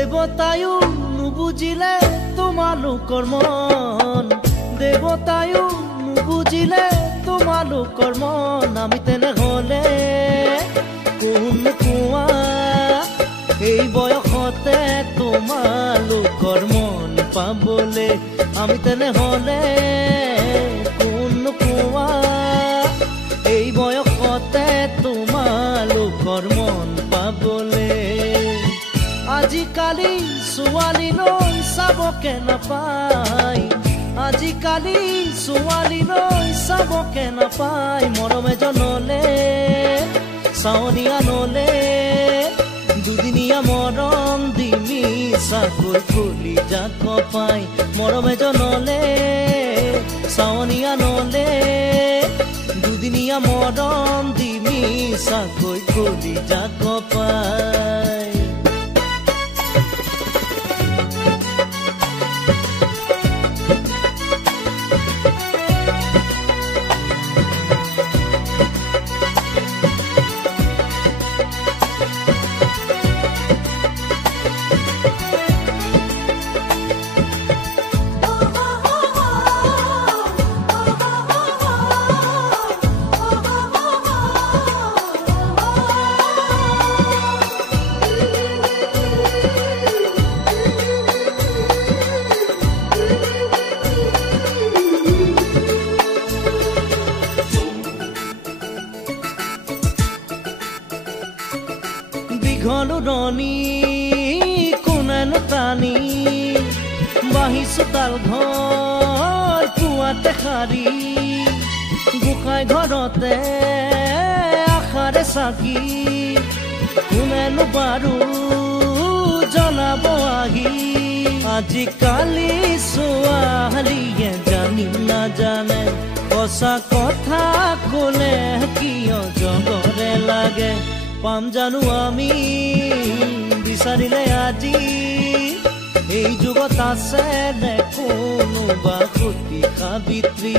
দেবতায়ো নুবুজিলে তোমালোকৰ মন দেবতায়ো নুবুজিলে তোমালোকৰ মন আমি তেনেহ'লে কোন কোৱা এই বয়সতে তোমালোকৰ মন পাবলে আমি তেনেহ'লে কোন কোৱা এই বয়সতে তোমালোকৰ মন পাবলে আজিকালি ছোৱালীলৈ চাবকে নাপায় আজিকালি ছোৱালীলৈ চাবকে নাপায় মৰম এজনলে চাৱনীয়া নলে দুদিনীয়া মৰম দিমি চাকৈ খুলি যাক পাই মৰম এজনলে চাৱনীয়া নলে দুদিনীয়া মৰম দিমি চাকৈ খুলি যাক পাই ঘলুৰণি কোনেনো টানি বাঢ়িছো তাল ঘৰ পুৱাতে সাৰি গোসাঁই ঘৰতে আশাৰে চাকি কোনেনো বাৰু জনাব আহি আজিকালি ছোৱালীয়ে জানি নাজানে সঁচা কথা ক'লে কিয় জগৰে লাগে পাম জানো আমি বিচাৰিলে আজি এই যুগত আছে নে কোনোবা সতী সাবিত্ৰী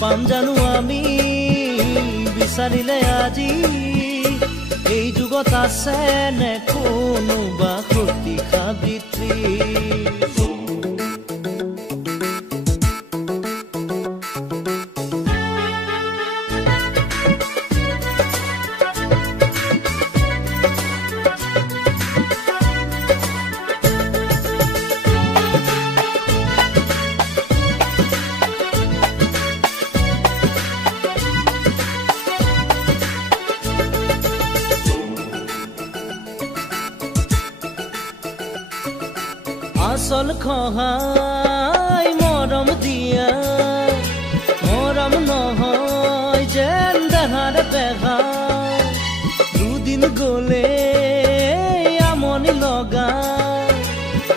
পাম জানো আমি বিচাৰিলে আজি এই যুগত আছে নে কোনোবা সতী সাবিত্ৰী আসল খহাই মৰম দিয়া মৰম নহয় যেন দেহাৰ বেহা দুদিন গ'লে আমনি লগা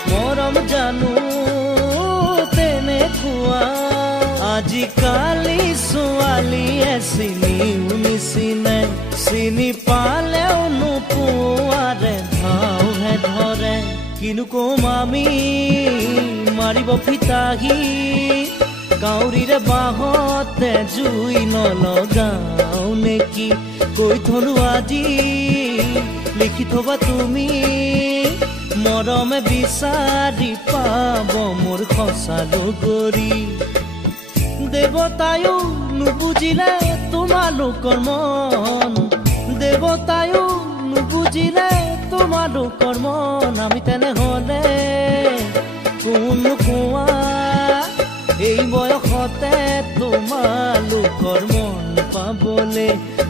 মৰম জানো তেনেকুৱা আজিকালি ছোৱালীয়ে চিনিও নিচিনে চিনি পালেও নোপোৱাৰে ধাওহে ধৰে কিনো কম আমি মাৰিব ফিতাহি কাউৰীৰে বাঁহতে জুই নলগাও নেকি কৈ থলো আজি লিখি থবা তুমি মৰমে বিচাৰি পাব মোৰ সঁচা লগৰী দেৱতায়ো নুবুজিলে তোমালোকৰ মন দেৱতায়ো নুবুজিলে তোমালোকৰ মন আমি তেনেহ'লে কোন কোৱা এই বয়সতে তোমালোকৰ মন পাবলে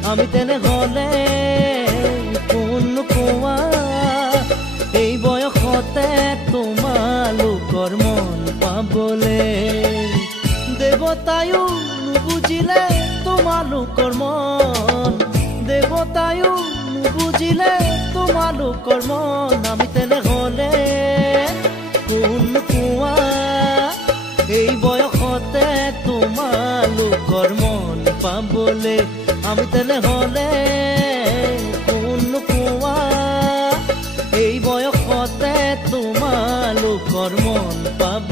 আমি তেনেহ'লে কোন কোৱা এই বয়সতে তোমালোকৰ মন পাবলে দেৱতায়ো নুবুজিলে তোমালোকৰ মন দেৱতায়ো নুবুজিলে তোমালোকৰ মন আমি তেনেহ'লে কোন কোৱা এই বয়সতে তোমালোকৰ মন পাবলে আমি তেনেহ'লে কোন কোৱা এই বয়সতে তোমালোকৰ মন পাব